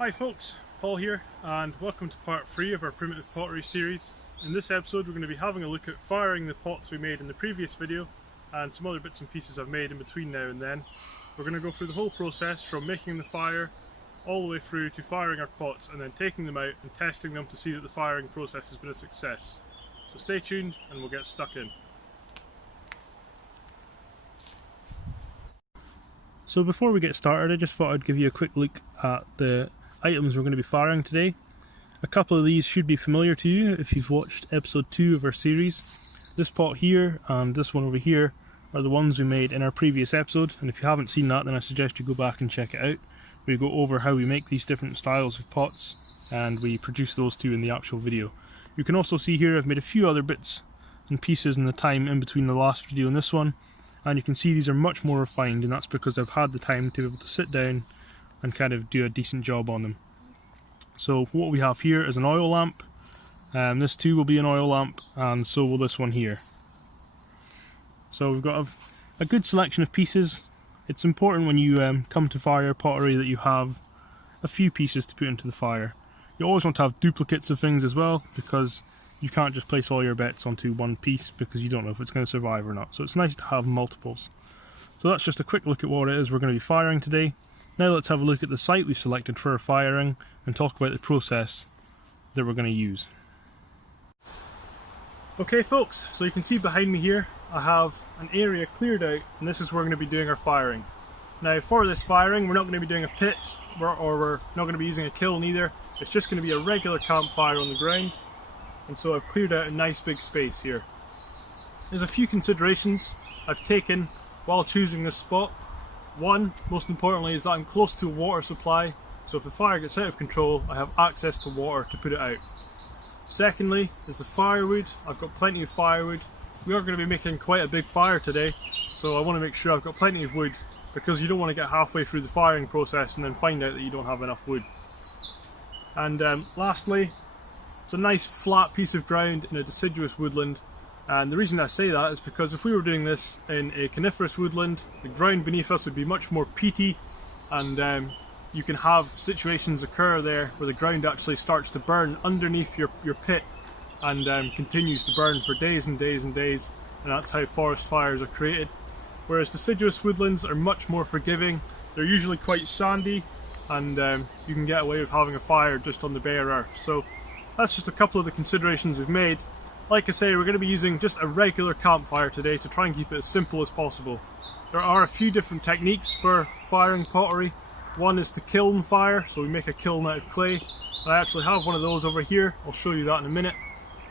Hi folks, Paul here, and welcome to part 3 of our primitive pottery series. In this episode we're going to be having a look at firing the pots we made in the previous video and some other bits and pieces I've made in between now and then. We're going to go through the whole process from making the fire all the way through to firing our pots and then taking them out and testing them to see that the firing process has been a success. So stay tuned and we'll get stuck in. So before we get started, I just thought I'd give you a quick look at the items we're going to be firing today. A couple of these should be familiar to you if you've watched episode 2 of our series. This pot here and this one over here are the ones we made in our previous episode, and if you haven't seen that then I suggest you go back and check it out. We go over how we make these different styles of pots and we produce those two in the actual video. You can also see here I've made a few other bits and pieces in the time in between the last video and this one, and you can see these are much more refined, and that's because I've had the time to be able to sit down and kind of do a decent job on them. So what we have here is an oil lamp, this too will be an oil lamp, and so will this one here. So we've got a good selection of pieces. It's important when you come to fire pottery that you have a few pieces to put into the fire. You always want to have duplicates of things as well, because you can't just place all your bets onto one piece because you don't know if it's going to survive or not. So it's nice to have multiples. So that's just a quick look at what it is we're going to be firing today. Now let's have a look at the site we've selected for our firing and talk about the process that we're going to use. Okay folks, so you can see behind me here I have an area cleared out, and this is where we're going to be doing our firing. Now for this firing we're not going to be doing a pit or we're not going to be using a kiln either. It's just going to be a regular campfire on the ground, and so I've cleared out a nice big space here. There's a few considerations I've taken while choosing this spot. One, most importantly, is that I'm close to a water supply, so if the fire gets out of control I have access to water to put it out. Secondly is the firewood. I've got plenty of firewood. We are going to be making quite a big fire today, so I want to make sure I've got plenty of wood, because you don't want to get halfway through the firing process and then find out that you don't have enough wood. And lastly, it's a nice flat piece of ground in a deciduous woodland. And the reason I say that is because if we were doing this in a coniferous woodland, the ground beneath us would be much more peaty, and you can have situations occur there where the ground actually starts to burn underneath your pit and continues to burn for days and days and days, and that's how forest fires are created. Whereas deciduous woodlands are much more forgiving. They're usually quite sandy, and you can get away with having a fire just on the bare earth. So that's just a couple of the considerations we've made. Like I say, we're going to be using just a regular campfire today to try and keep it as simple as possible. There are a few different techniques for firing pottery. One is to kiln fire, so we make a kiln out of clay. I actually have one of those over here, I'll show you that in a minute.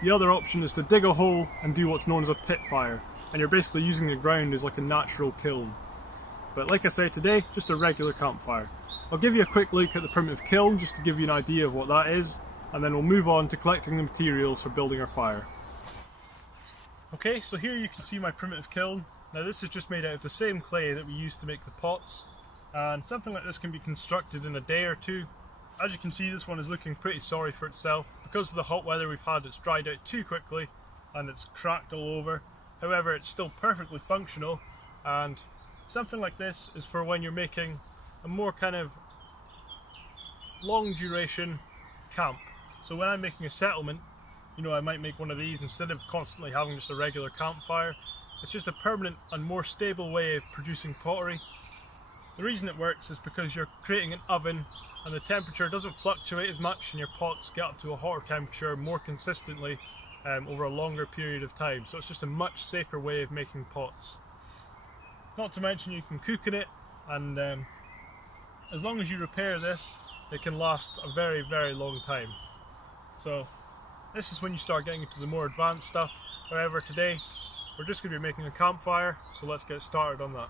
The other option is to dig a hole and do what's known as a pit fire, and you're basically using the ground as like a natural kiln. But like I say, today, just a regular campfire. I'll give you a quick look at the primitive kiln just to give you an idea of what that is, and then we'll move on to collecting the materials for building our fire. Okay, so here you can see my primitive kiln. Now this is just made out of the same clay that we used to make the pots, and something like this can be constructed in a day or two. As you can see, this one is looking pretty sorry for itself. Because of the hot weather we've had, it's dried out too quickly and it's cracked all over. However, it's still perfectly functional, and something like this is for when you're making a more kind of long duration camp. So when I'm making a settlement, you know, I might make one of these instead of constantly having just a regular campfire. It's just a permanent and more stable way of producing pottery. The reason it works is because you're creating an oven and the temperature doesn't fluctuate as much, and your pots get up to a hotter temperature more consistently over a longer period of time. So it's just a much safer way of making pots. Not to mention you can cook in it, and as long as you repair this, it can last a very, very long time. So this is when you start getting into the more advanced stuff. However, today we're just going to be making a campfire, so let's get started on that.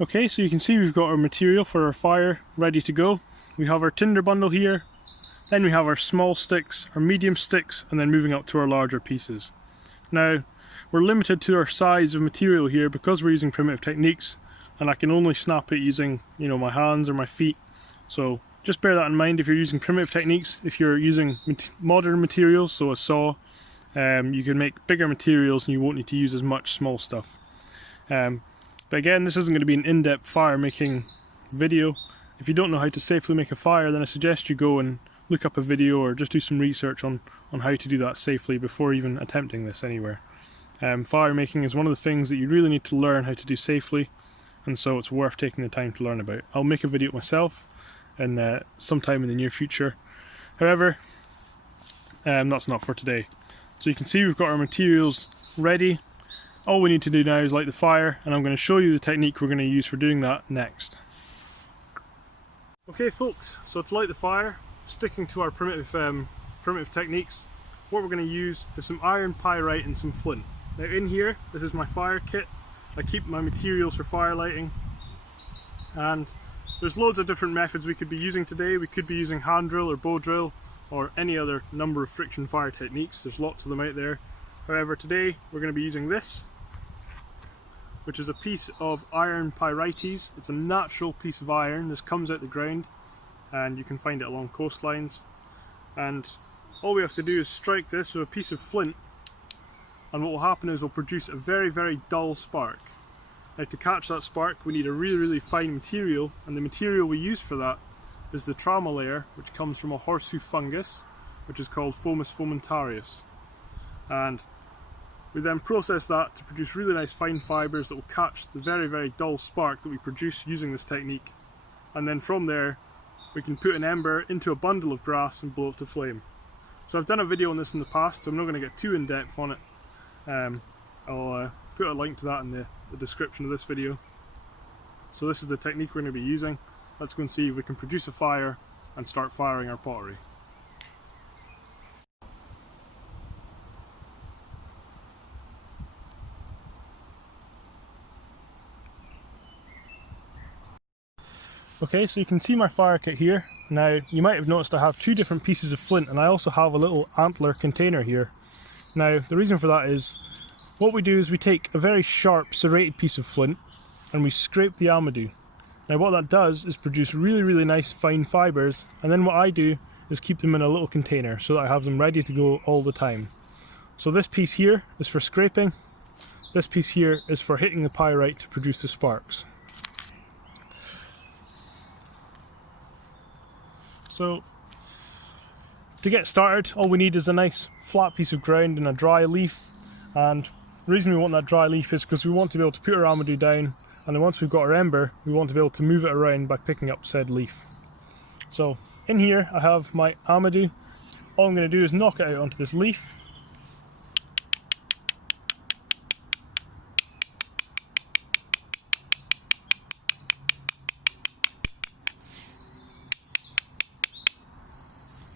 Okay, so you can see we've got our material for our fire ready to go. We have our tinder bundle here, then we have our small sticks, our medium sticks, and then moving up to our larger pieces. Now, we're limited to our size of material here because we're using primitive techniques, and I can only snap it using, my hands or my feet. So just bear that in mind if you're using primitive techniques. If you're using modern materials, so a saw, you can make bigger materials and you won't need to use as much small stuff. But again, this isn't going to be an in-depth fire making video. If you don't know how to safely make a fire, then I suggest you go and look up a video or just do some research on how to do that safely before even attempting this anywhere. Fire making is one of the things that you really need to learn how to do safely, and so it's worth taking the time to learn about. I'll make a video myself in sometime in the near future. However, that's not for today. So you can see we've got our materials ready. All we need to do now is light the fire, and I'm going to show you the technique we're going to use for doing that next. Okay folks, so to light the fire, sticking to our primitive techniques, what we're going to use is some iron pyrite and some flint. Now in here, this is my fire kit. I keep my materials for fire lighting, and there's loads of different methods we could be using today. We could be using hand drill or bow drill or any other number of friction fire techniques. There's lots of them out there. However, today we're going to be using this, which is a piece of iron pyrites. It's a natural piece of iron. This comes out the ground and you can find it along coastlines. And all we have to do is strike this with a piece of flint, and what will happen is we'll produce a very, very dull spark. Now to catch that spark we need a really, really fine material, and the material we use for that is the trauma layer, which comes from a horseshoe fungus, which is called Fomus fomentarius. And we then process that to produce really nice fine fibres that will catch the very, very dull spark that we produce using this technique. And then from there we can put an ember into a bundle of grass and blow it to flame. So I've done a video on this in the past, so I'm not going to get too in depth on it. I'll put a link to that in the description of this video. So this is the technique we're going to be using. Let's go and see if we can produce a fire and start firing our pottery. Okay, so you can see my fire kit here. Now, you might have noticed I have two different pieces of flint, and I also have a little antler container here. Now, the reason for that is, what we do is we take a very sharp serrated piece of flint and we scrape the amadou. Now what that does is produce really, really nice fine fibres, and then what I do is keep them in a little container so that I have them ready to go all the time. So this piece here is for scraping, this piece here is for hitting the pyrite to produce the sparks. So to get started, all we need is a nice flat piece of ground and a dry leaf, and the reason we want that dry leaf is because we want to be able to put our amadou down, and then once we've got our ember, we want to be able to move it around by picking up said leaf. So in here I have my amadou. All I'm going to do is knock it out onto this leaf.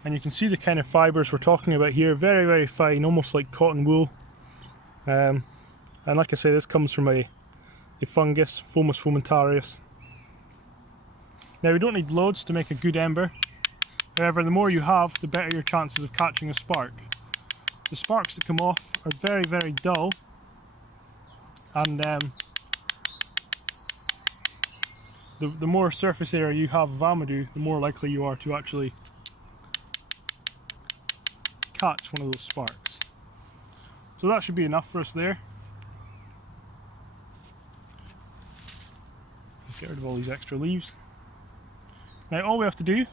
And you can see the kind of fibres we're talking about here, very, very fine, almost like cotton wool. And like I say, this comes from a fungus, Fomus fomentarius. Now we don't need loads to make a good ember. However, the more you have, the better your chances of catching a spark. The sparks that come off are very, very dull, and the more surface area you have of amadou, the more likely you are to actually catch one of those sparks. So that should be enough for us there. Get rid of all these extra leaves. Now all we have to do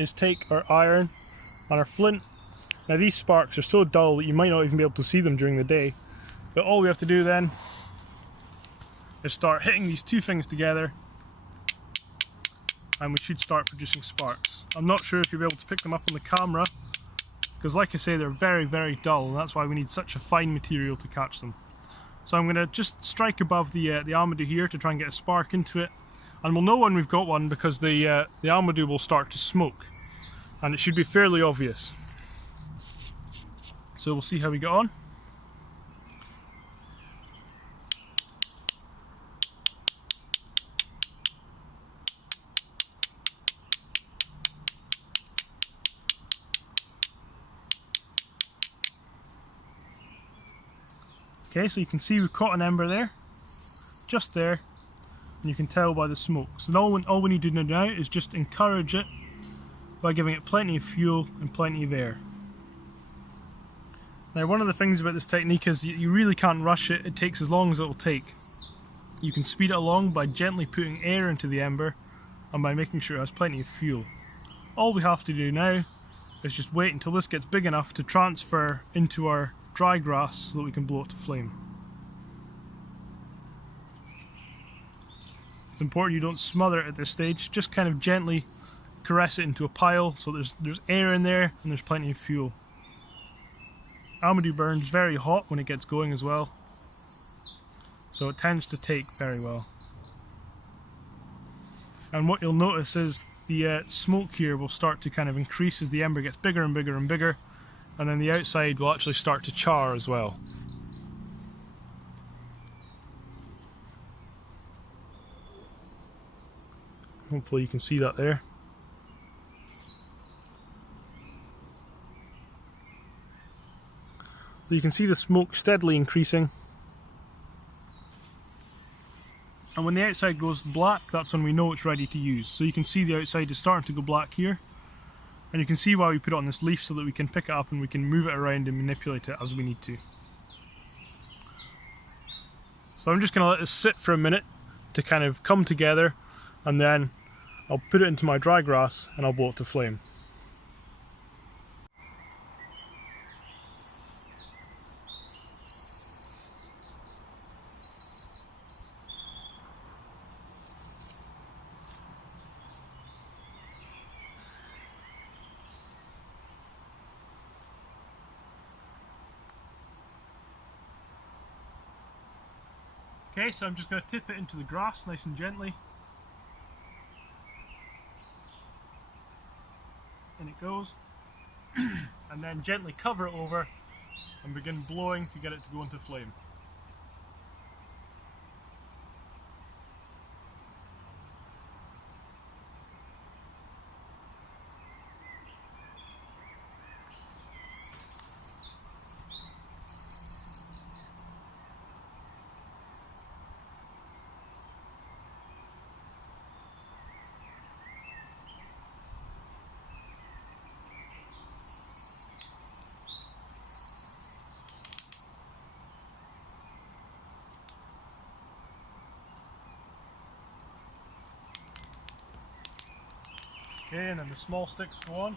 is take our iron and our flint. Now these sparks are so dull that you might not even be able to see them during the day, but all we have to do then is start hitting these two things together, and we should start producing sparks. I'm not sure if you'll be able to pick them up on the camera, because like I say, they're very, very dull, and that's why we need such a fine material to catch them. So I'm going to just strike above the amadou here to try and get a spark into it, and we'll know when we've got one because the amadou will start to smoke, and it should be fairly obvious. So we'll see how we get on. Okay, so you can see we've caught an ember there, just there, and you can tell by the smoke. So all we need to do now is just encourage it by giving it plenty of fuel and plenty of air. Now, one of the things about this technique is you really can't rush it. It takes as long as it will take. You can speed it along by gently putting air into the ember and by making sure it has plenty of fuel. All we have to do now is just wait until this gets big enough to transfer into our dry grass so that we can blow it to flame. It's important you don't smother it at this stage, just kind of gently caress it into a pile so there's air in there and there's plenty of fuel. Almadu burns very hot when it gets going as well, so it tends to take very well. And what you'll notice is the smoke here will start to kind of increase as the ember gets bigger and bigger and bigger, and then the outside will actually start to char as well. Hopefully you can see that there. You can see the smoke steadily increasing, and when the outside goes black, that's when we know it's ready to use. So you can see the outside is starting to go black here, and you can see why we put it on this leaf, so that we can pick it up and we can move it around and manipulate it as we need to. So I'm just going to let this sit for a minute to kind of come together, and then I'll put it into my dry grass and I'll blow it to flame. Okay, so I'm just going to tip it into the grass nice and gently. In it goes. And then gently cover it over and begin blowing to get it to go into flame. Okay, and then the small sticks go on.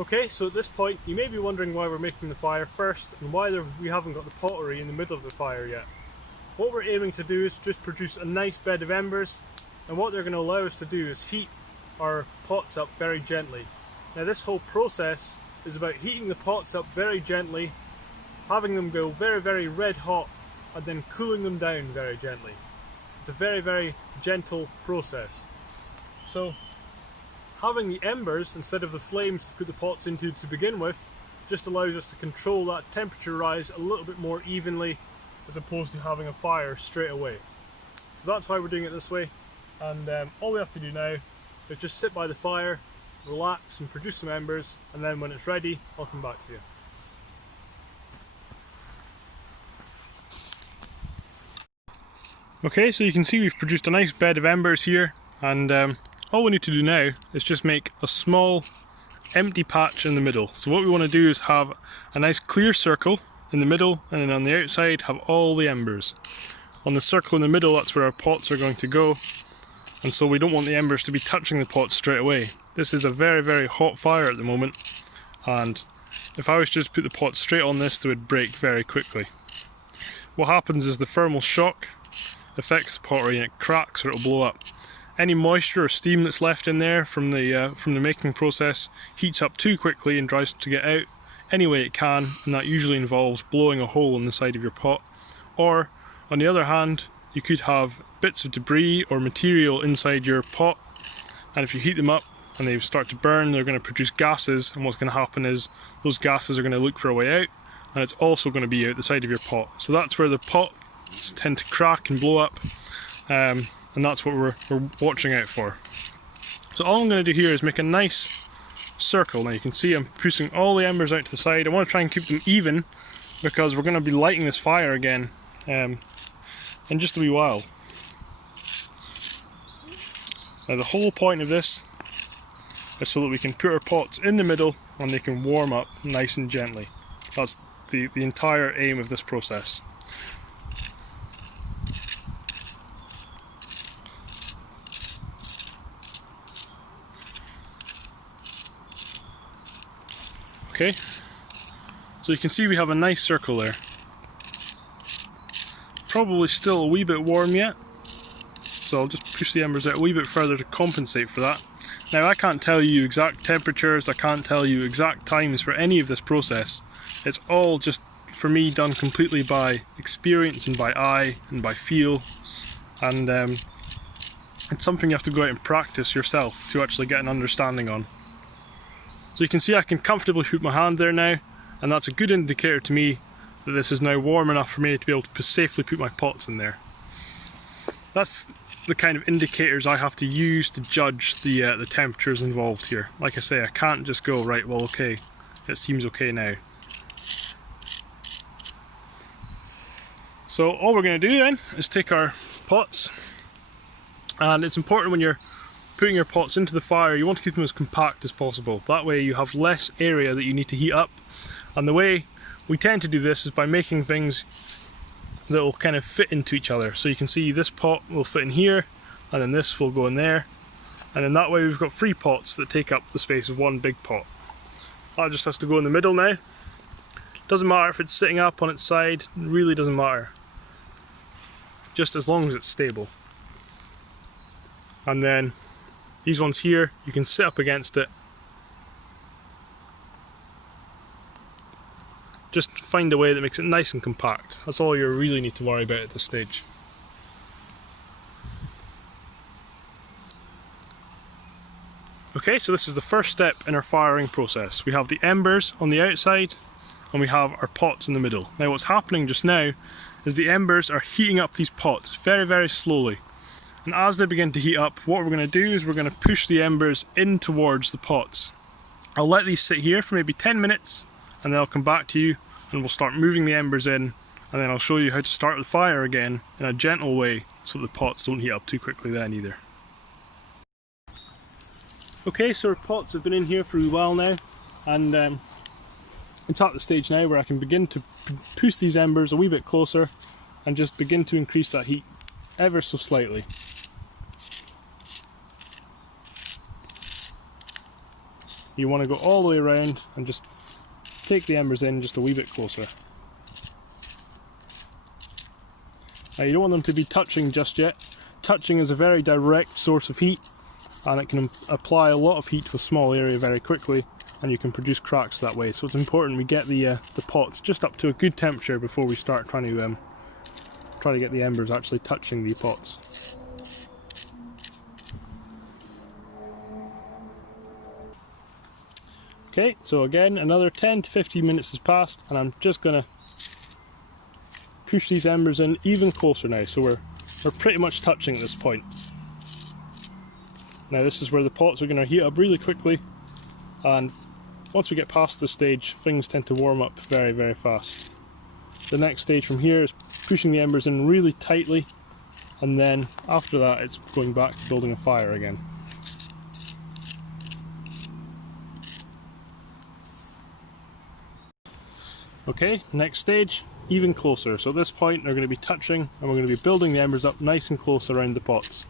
Okay, so at this point you may be wondering why we're making the fire first and why we haven't got the pottery in the middle of the fire yet. What we're aiming to do is just produce a nice bed of embers, and what they're going to allow us to do is heat our pots up very gently. Now this whole process is about heating the pots up very gently, having them go very, very red hot, and then cooling them down very gently. It's a very, very gentle process. So having the embers instead of the flames to put the pots into to begin with just allows us to control that temperature rise a little bit more evenly, as opposed to having a fire straight away. So that's why we're doing it this way, and all we have to do now is just sit by the fire, relax and produce some embers, and then when it's ready I'll come back to you. Okay, so you can see we've produced a nice bed of embers here, and all we need to do now is just make a small empty patch in the middle. So what we want to do is have a nice clear circle in the middle, and then on the outside have all the embers. On the circle in the middle, that's where our pots are going to go, and so we don't want the embers to be touching the pots straight away. This is a very, very hot fire at the moment, and if I was to just put the pots straight on this, they would break very quickly. What happens is the thermal shock affects the pottery and it cracks or it'll blow up. Any moisture or steam that's left in there from the making process heats up too quickly and tries to get out any way it can, and that usually involves blowing a hole in the side of your pot. Or, on the other hand, you could have bits of debris or material inside your pot, and if you heat them up and they start to burn, they're going to produce gases, and what's going to happen is those gases are going to look for a way out, and it's also going to be out the side of your pot. So that's where the pots tend to crack and blow up, and that's what we're watching out for. So all I'm going to do here is make a nice circle. Now you can see I'm pushing all the embers out to the side. I want to try and keep them even because we're going to be lighting this fire again in just a wee while. Now the whole point of this is so that we can put our pots in the middle and they can warm up nice and gently. That's the entire aim of this process. Okay, so you can see we have a nice circle there. Probably still a wee bit warm yet, so I'll just push the embers out a wee bit further to compensate for that. Now I can't tell you exact temperatures, I can't tell you exact times for any of this process. It's all just, for me, done completely by experience and by eye and by feel, and it's something you have to go out and practice yourself to actually get an understanding on. So you can see I can comfortably put my hand there now, and that's a good indicator to me that this is now warm enough for me to be able to safely put my pots in there. That's the kind of indicators I have to use to judge the temperatures involved here. Like I say, I can't just go, right, well okay, it seems okay now. So all we're going to do then is take our pots, and it's important when you're putting your pots into the fire, you want to keep them as compact as possible. That way you have less area that you need to heat up. And the way we tend to do this is by making things that will kind of fit into each other. So you can see this pot will fit in here, and then this will go in there. And then that way we've got 3 pots that take up the space of one big pot. That just has to go in the middle now. Doesn't matter if it's sitting up on its side, it really doesn't matter. Just as long as it's stable. And then these ones here, you can sit up against it. Just find a way that makes it nice and compact. That's all you really need to worry about at this stage. Okay, so this is the first step in our firing process. We have the embers on the outside and we have our pots in the middle. Now what's happening just now is the embers are heating up these pots very, very slowly. And as they begin to heat up, what we're going to do is we're going to push the embers in towards the pots. I'll let these sit here for maybe 10 minutes and then I'll come back to you and we'll start moving the embers in, and then I'll show you how to start the fire again in a gentle way so the pots don't heat up too quickly then either. Okay, so our pots have been in here for a while now, and it's at the stage now where I can begin to push these embers a wee bit closer and just begin to increase that heat ever so slightly. You want to go all the way around and just take the embers in just a wee bit closer. Now you don't want them to be touching just yet. Touching is a very direct source of heat, and it can apply a lot of heat to a small area very quickly, and you can produce cracks that way. So it's important we get the pots just up to a good temperature before we start trying to get the embers actually touching the pots. Okay, so again, another 10 to 15 minutes has passed, and I'm just going to push these embers in even closer now, so we're pretty much touching at this point. Now this is where the pots are going to heat up really quickly, and once we get past this stage, things tend to warm up very, very fast. The next stage from here is pushing the embers in really tightly, and then after that it's going back to building a fire again. Okay, next stage, even closer. So at this point they're going to be touching, and we're going to be building the embers up nice and close around the pots.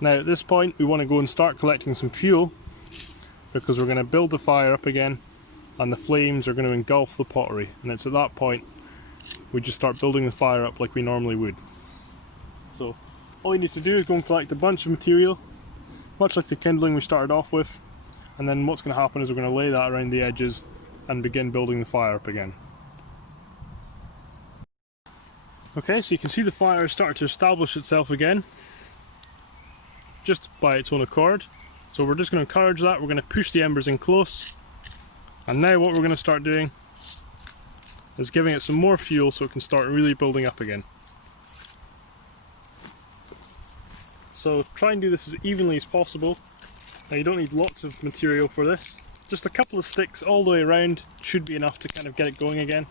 Now at this point we want to go and start collecting some fuel, because we're going to build the fire up again and the flames are going to engulf the pottery, and it's at that point we just start building the fire up like we normally would. So all you need to do is go and collect a bunch of material, much like the kindling we started off with, and then what's going to happen is we're going to lay that around the edges and begin building the fire up again. Okay, so you can see the fire start to establish itself again, just by its own accord. So we're just going to encourage that, we're going to push the embers in close. And now what we're going to start doing is giving it some more fuel so it can start really building up again. So try and do this as evenly as possible. Now you don't need lots of material for this. Just a couple of sticks all the way around should be enough to kind of get it going again.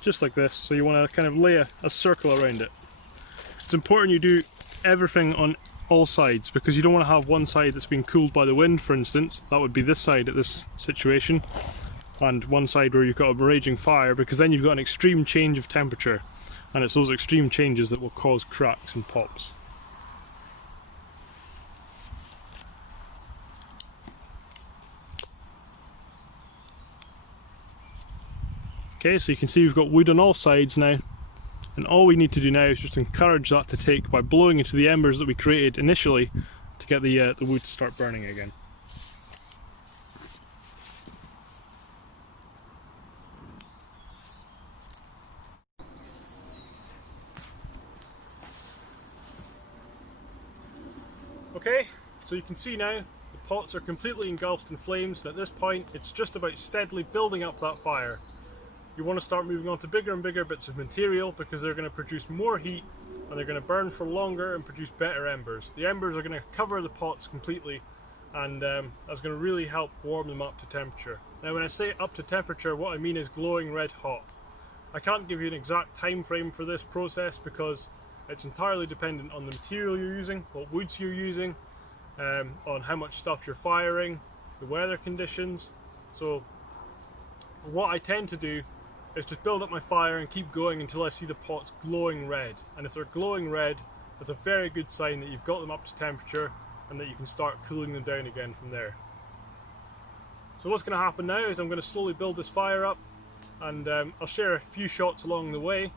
Just like this, so you want to kind of lay a circle around it. It's important you do everything on all sides, because you don't want to have one side that's being cooled by the wind, for instance. That would be this side at this situation, and one side where you've got a raging fire, because then you've got an extreme change of temperature, and it's those extreme changes that will cause cracks and pops. Okay, so you can see we've got wood on all sides now, and all we need to do now is just encourage that to take by blowing into the embers that we created initially to get the wood to start burning again. Okay, so you can see now the pots are completely engulfed in flames, and at this point it's just about steadily building up that fire. You want to start moving on to bigger and bigger bits of material, because they're going to produce more heat and they're going to burn for longer and produce better embers. The embers are going to cover the pots completely, and that's going to really help warm them up to temperature. Now when I say up to temperature, what I mean is glowing red hot. I can't give you an exact time frame for this process because it's entirely dependent on the material you're using, what woods you're using, on how much stuff you're firing, the weather conditions. So what I tend to do is just build up my fire and keep going until I see the pots glowing red. And if they're glowing red, that's a very good sign that you've got them up to temperature and that you can start cooling them down again from there. So what's going to happen now is I'm going to slowly build this fire up, and I'll share a few shots along the way,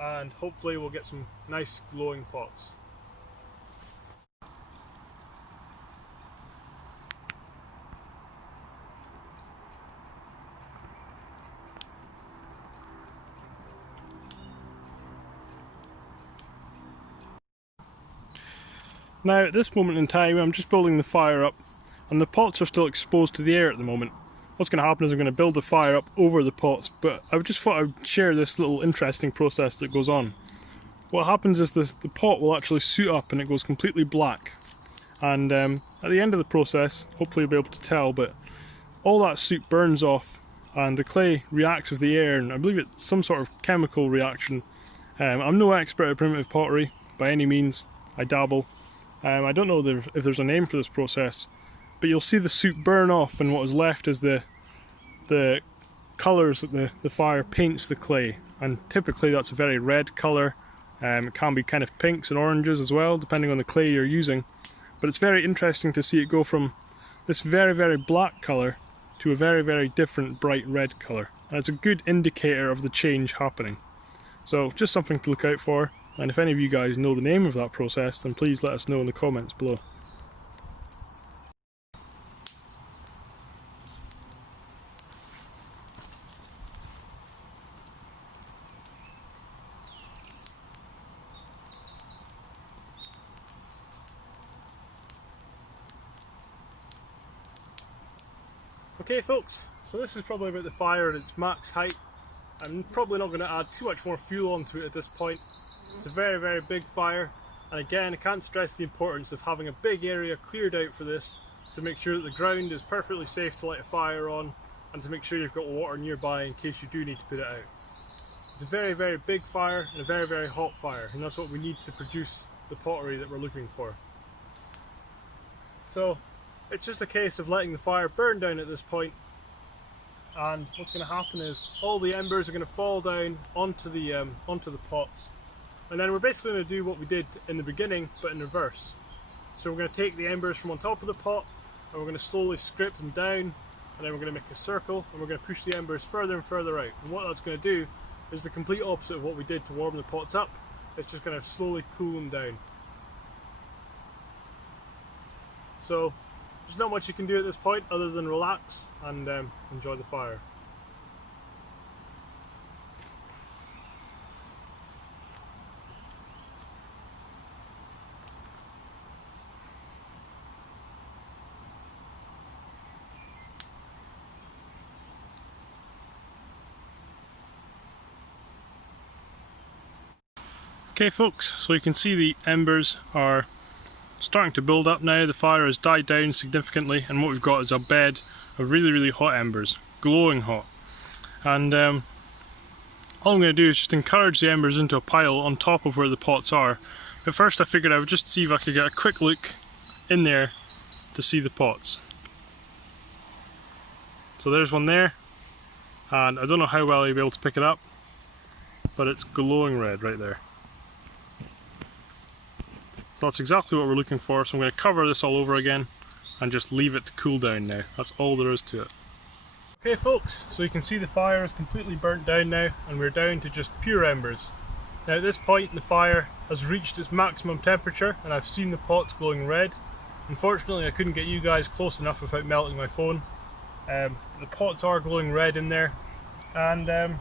and hopefully we'll get some nice glowing pots. Now at this moment in time I'm just building the fire up, and the pots are still exposed to the air at the moment. What's going to happen is I'm going to build the fire up over the pots, but I just thought I would share this little interesting process that goes on. What happens is the pot will actually suit up and it goes completely black, and at the end of the process, hopefully you'll be able to tell, but all that soot burns off and the clay reacts with the air, and I believe it's some sort of chemical reaction. I'm no expert at primitive pottery by any means, I dabble. I don't know if there's a name for this process, but you'll see the soot burn off, and what is left is the colours that the fire paints the clay, and typically that's a very red colour. It can be kind of pinks and oranges as well, depending on the clay you're using, but it's very interesting to see it go from this very, very black colour to a very, very different bright red colour, and it's a good indicator of the change happening. So just something to look out for. And if any of you guys know the name of that process, then please let us know in the comments below. Okay folks, so this is probably about the fire at its max height. I'm probably not going to add too much more fuel onto it at this point. It's a very, very big fire, and again I can't stress the importance of having a big area cleared out for this to make sure that the ground is perfectly safe to light a fire on, and to make sure you've got water nearby in case you do need to put it out. It's a very, very big fire and a very, very hot fire, and that's what we need to produce the pottery that we're looking for. So it's just a case of letting the fire burn down at this point, and what's going to happen is all the embers are going to fall down onto the pots. And then we're basically going to do what we did in the beginning, but in reverse. So we're going to take the embers from on top of the pot, and we're going to slowly scrape them down, and then we're going to make a circle, and we're going to push the embers further and further out. And what that's going to do is the complete opposite of what we did to warm the pots up. It's just going to slowly cool them down. So there's not much you can do at this point other than relax and enjoy the fire. Okay folks, so you can see the embers are starting to build up now. The fire has died down significantly, and what we've got is a bed of really hot embers, glowing hot. And all I'm going to do is just encourage the embers into a pile on top of where the pots are. At first I figured I would just see if I could get a quick look in there to see the pots. So there's one there, and I don't know how well I'll be able to pick it up, but it's glowing red right there. So that's exactly what we're looking for, so I'm going to cover this all over again and just leave it to cool down now. That's all there is to it. Okay folks, so you can see the fire is completely burnt down now, and we're down to just pure embers. Now at this point the fire has reached its maximum temperature, and I've seen the pots glowing red. Unfortunately I couldn't get you guys close enough without melting my phone. The pots are glowing red in there, and at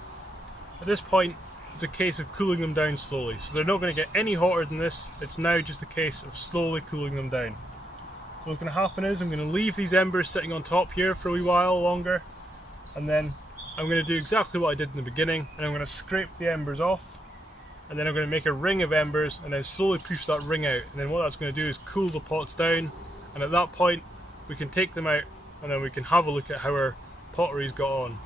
this point it's a case of cooling them down slowly. So they're not going to get any hotter than this, it's now just a case of slowly cooling them down. So what's going to happen is I'm going to leave these embers sitting on top here for a wee while longer, and then I'm going to do exactly what I did in the beginning, and I'm going to scrape the embers off, and then I'm going to make a ring of embers and then slowly push that ring out, and then what that's going to do is cool the pots down, and at that point we can take them out and then we can have a look at how our pottery's got on.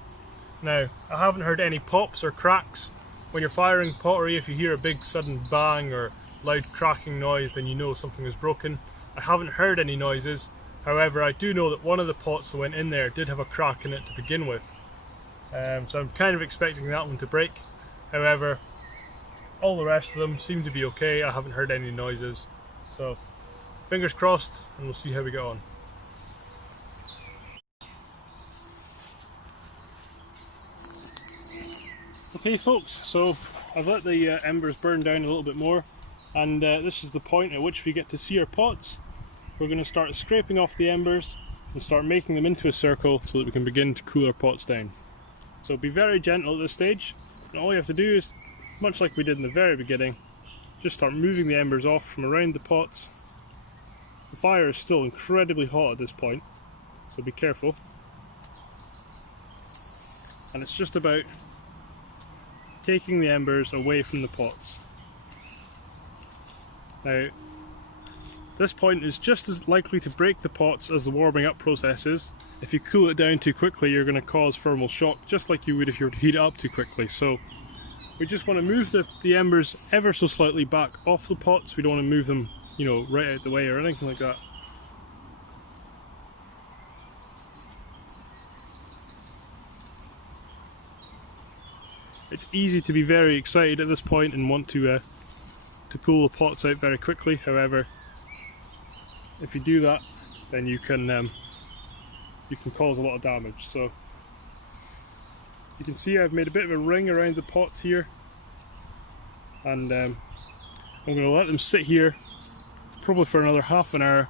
Now I haven't heard any pops or cracks. When you're firing pottery, if you hear a big sudden bang or loud cracking noise, then you know something is broken. I haven't heard any noises, however I do know that one of the pots that went in there did have a crack in it to begin with. So I'm kind of expecting that one to break. However, all the rest of them seem to be okay. I haven't heard any noises. So fingers crossed, and we'll see how we get on. Okay folks, so I've let the embers burn down a little bit more, and this is the point at which we get to see our pots. We're going to start scraping off the embers and start making them into a circle so that we can begin to cool our pots down. So be very gentle at this stage, and all you have to do is, much like we did in the very beginning, just start moving the embers off from around the pots. The fire is still incredibly hot at this point, so be careful. And it's just about taking the embers away from the pots. Now, this point is just as likely to break the pots as the warming up process is. If you cool it down too quickly, you're going to cause thermal shock, just like you would if you were to heat it up too quickly. So we just want to move the embers ever so slightly back off the pots. We don't want to move them, you know, right out the way or anything like that. It's easy to be very excited at this point and want to pull the pots out very quickly. However, if you do that, then you can cause a lot of damage. So you can see I've made a bit of a ring around the pots here, and I'm going to let them sit here probably for another half an hour,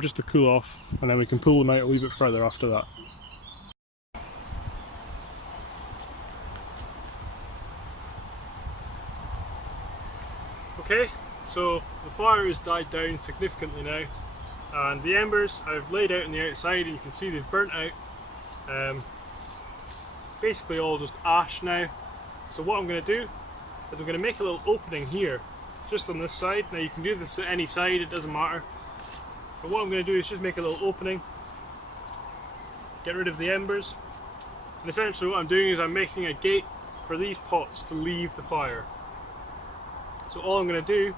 just to cool off, and then we can pull them out a wee bit further after that. Okay, so the fire has died down significantly now, and the embers I've laid out on the outside, and you can see they've burnt out. Basically all just ash now. So what I'm going to do is I'm going to make a little opening here, just on this side. Now you can do this at any side, it doesn't matter. But what I'm going to do is just make a little opening, get rid of the embers, and essentially what I'm doing is I'm making a gate for these pots to leave the fire. So all I'm going to do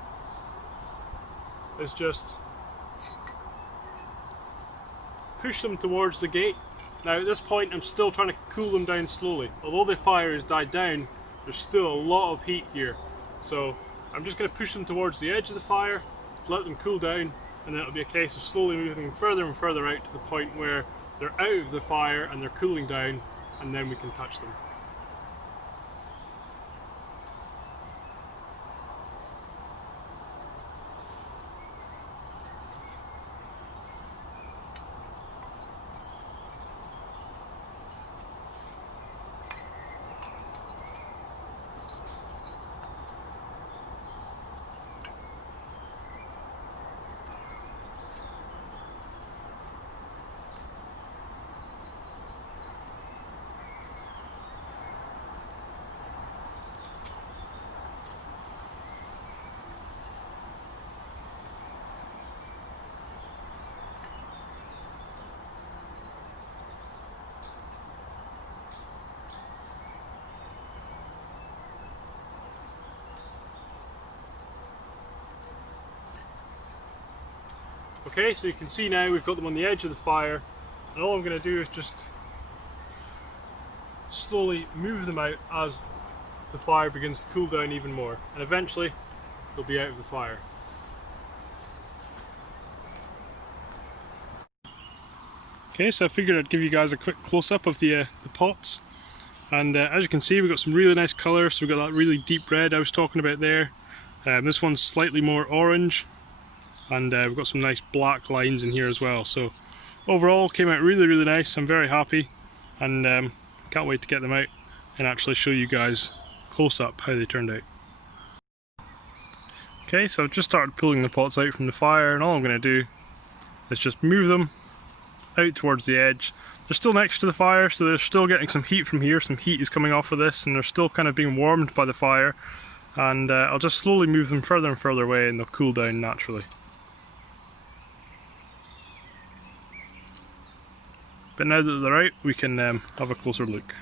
is just push them towards the gate. Now at this point I'm still trying to cool them down slowly. Although the fire has died down, there's still a lot of heat here. So I'm just going to push them towards the edge of the fire, let them cool down, and then it'll be a case of slowly moving them further and further out to the point where they're out of the fire and they're cooling down, and then we can touch them. Okay, so you can see now we've got them on the edge of the fire, and all I'm going to do is just slowly move them out as the fire begins to cool down even more, and eventually they'll be out of the fire. Okay, so I figured I'd give you guys a quick close-up of the pots, and as you can see we've got some really nice colours. So we've got that really deep red I was talking about there. This one's slightly more orange, and we've got some nice black lines in here as well. So overall came out really nice. I'm very happy, and can't wait to get them out and actually show you guys close up how they turned out. Okay, so I've just started pulling the pots out from the fire, and all I'm going to do is just move them out towards the edge. They're still next to the fire, so they're still getting some heat from here. Some heat is coming off of this, and they're still kind of being warmed by the fire. And I'll just slowly move them further and further away, and they'll cool down naturally. But now that they're out, we can have a closer look.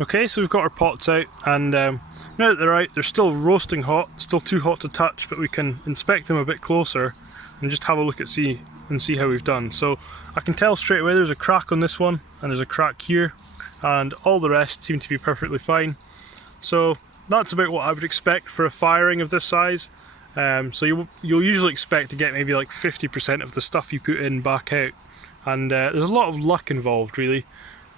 Okay, so we've got our pots out, and now that they're out, they're still roasting hot, still too hot to touch, but we can inspect them a bit closer and just have a look at see how we've done. So I can tell straight away there's a crack on this one, and there's a crack here, and all the rest seem to be perfectly fine. So that's about what I would expect for a firing of this size. So you'll usually expect to get maybe like 50% of the stuff you put in back out, and there's a lot of luck involved really.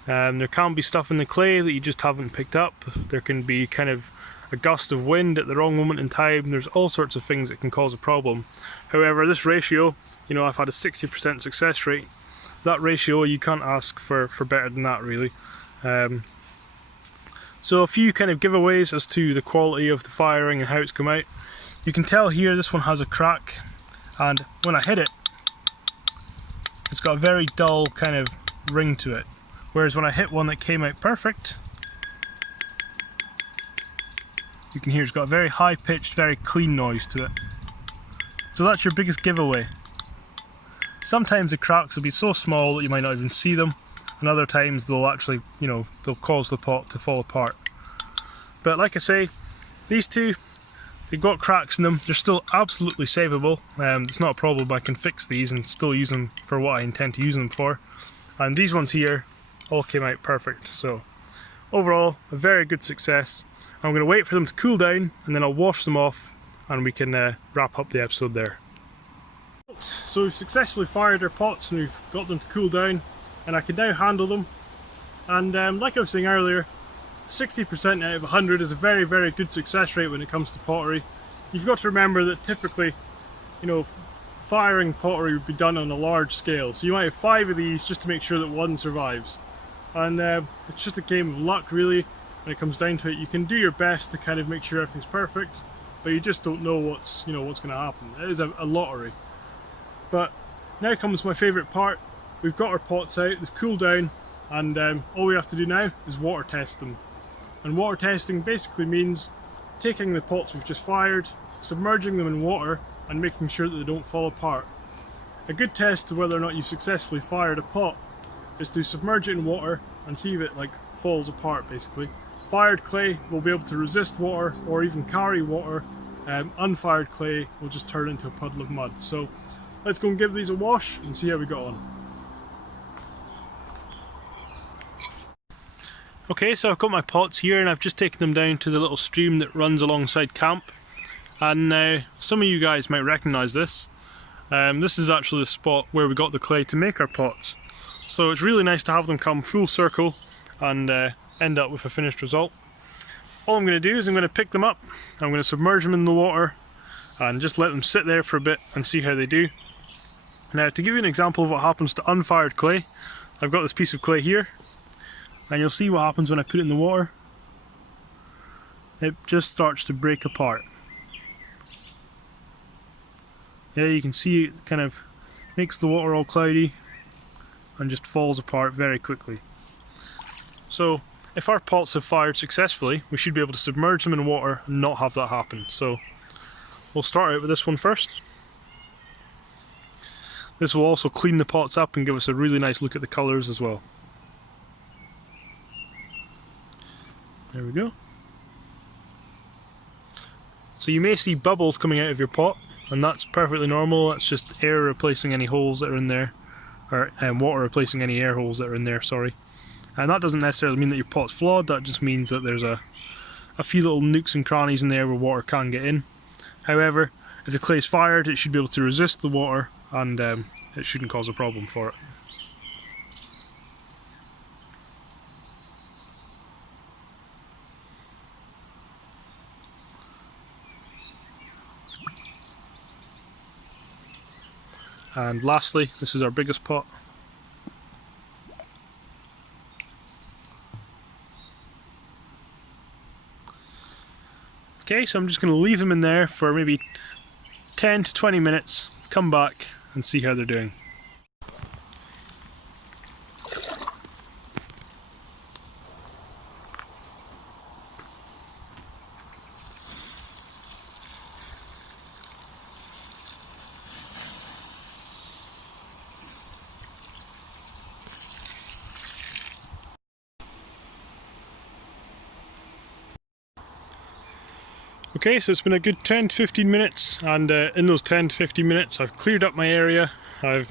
There can be stuff in the clay that you just haven't picked up. There can be kind of a gust of wind at the wrong moment in time. There's all sorts of things that can cause a problem. However, this ratio, you know, I've had a 60% success rate. That ratio, you can't ask for better than that really. So a few kind of giveaways as to the quality of the firing and how it's come out. You can tell here this one has a crack, and when I hit it, it's got a very dull kind of ring to it. Whereas when I hit one that came out perfect, you can hear it's got a very high pitched, very clean noise to it. So that's your biggest giveaway. Sometimes the cracks will be so small that you might not even see them, and other times they'll actually, you know, they'll cause the pot to fall apart. But like I say, these two, they've got cracks in them. They're still absolutely savable. It's not a problem. I can fix these and still use them for what I intend to use them for. And these ones here all came out perfect. So overall, a very good success. I'm going to wait for them to cool down, and then I'll wash them off, and we can wrap up the episode there. So we've successfully fired our pots, and we've got them to cool down, and I can now handle them. And like I was saying earlier, 60% out of 100 is a very good success rate when it comes to pottery. You've got to remember that typically, you know, firing pottery would be done on a large scale, so you might have 5 of these just to make sure that one survives. And it's just a game of luck really. When it comes down to it, you can do your best to kind of make sure everything's perfect, but you just don't know what's going to happen. It is a lottery. But now comes my favourite part. We've got our pots out, they've cooled down, and all we have to do now is water test them. And water testing basically means taking the pots we've just fired, submerging them in water, and making sure that they don't fall apart. A good test to whether or not you've successfully fired a pot is to submerge it in water and see if it like falls apart basically. Fired clay will be able to resist water or even carry water. Unfired clay will just turn into a puddle of mud. So let's go and give these a wash and see how we got on. Okay, so I've got my pots here, and I've just taken them down to the little stream that runs alongside camp. And some of you guys might recognise this. This is actually the spot where we got the clay to make our pots. So it's really nice to have them come full circle and end up with a finished result. All I'm going to do is I'm going to pick them up, I'm going to submerge them in the water and just let them sit there for a bit and see how they do. Now, to give you an example of what happens to unfired clay, I've got this piece of clay here, and you'll see what happens when I put it in the water. It just starts to break apart. Yeah, you can see it kind of makes the water all cloudy and just falls apart very quickly. So if our pots have fired successfully, we should be able to submerge them in water and not have that happen. So we'll start out with this one first. This will also clean the pots up and give us a really nice look at the colours as well. There we go. So you may see bubbles coming out of your pot, and that's perfectly normal. That's just air replacing any holes that are in there, or water replacing any air holes that are in there, sorry. And that doesn't necessarily mean that your pot's flawed, that just means that there's a few little nooks and crannies in there where water can get in. However, if the clay's fired, it should be able to resist the water, and it shouldn't cause a problem for it. And lastly, this is our biggest pot. Okay, so I'm just going to leave them in there for maybe 10 to 20 minutes, come back and see how they're doing. Okay, so it's been a good 10 to 15 minutes, and in those 10 to 15 minutes I've cleared up my area. I've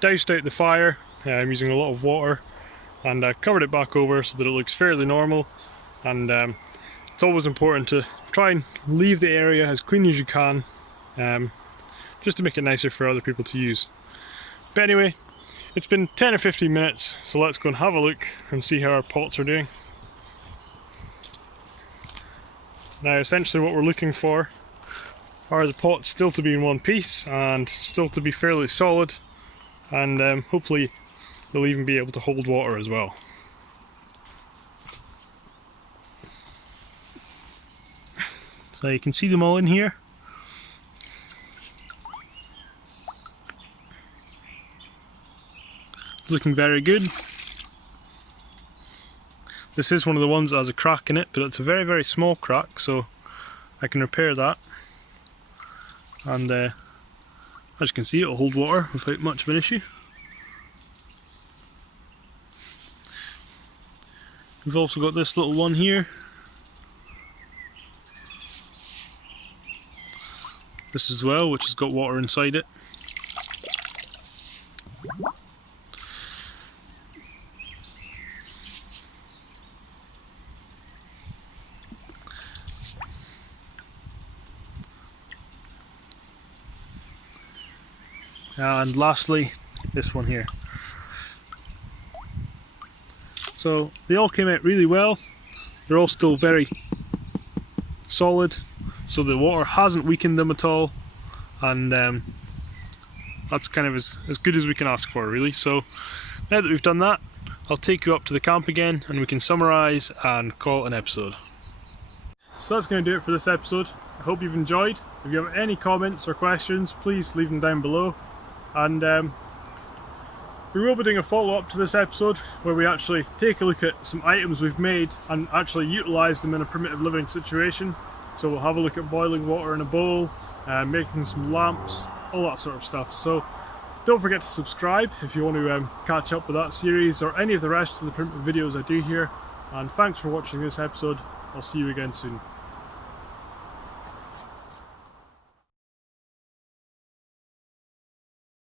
doused out the fire. I'm using a lot of water, and I've covered it back over so that it looks fairly normal. And it's always important to try and leave the area as clean as you can, just to make it nicer for other people to use. But anyway, it's been 10 or 15 minutes, so let's go and have a look and see how our pots are doing. Now essentially what we're looking for are the pots still to be in one piece and still to be fairly solid, and hopefully they'll even be able to hold water as well. So you can see them all in here. It's looking very good. This is one of the ones that has a crack in it, but it's a very, very small crack, so I can repair that. And as you can see, it'll hold water without much of an issue. We've also got this little one here. This as well, which has got water inside it. And lastly, this one here. So they all came out really well. They're all still very solid, so the water hasn't weakened them at all, and that's kind of as good as we can ask for, really. So now that we've done that, I'll take you up to the camp again and we can summarise and call it an episode. So that's going to do it for this episode. I hope you've enjoyed. If you have any comments or questions, please leave them down below. And we will be doing a follow-up to this episode where we actually take a look at some items we've made and actually utilise them in a primitive living situation. So we'll have a look at boiling water in a bowl, making some lamps, all that sort of stuff. So don't forget to subscribe if you want to catch up with that series or any of the rest of the primitive videos I do here. And thanks for watching this episode. I'll see you again soon.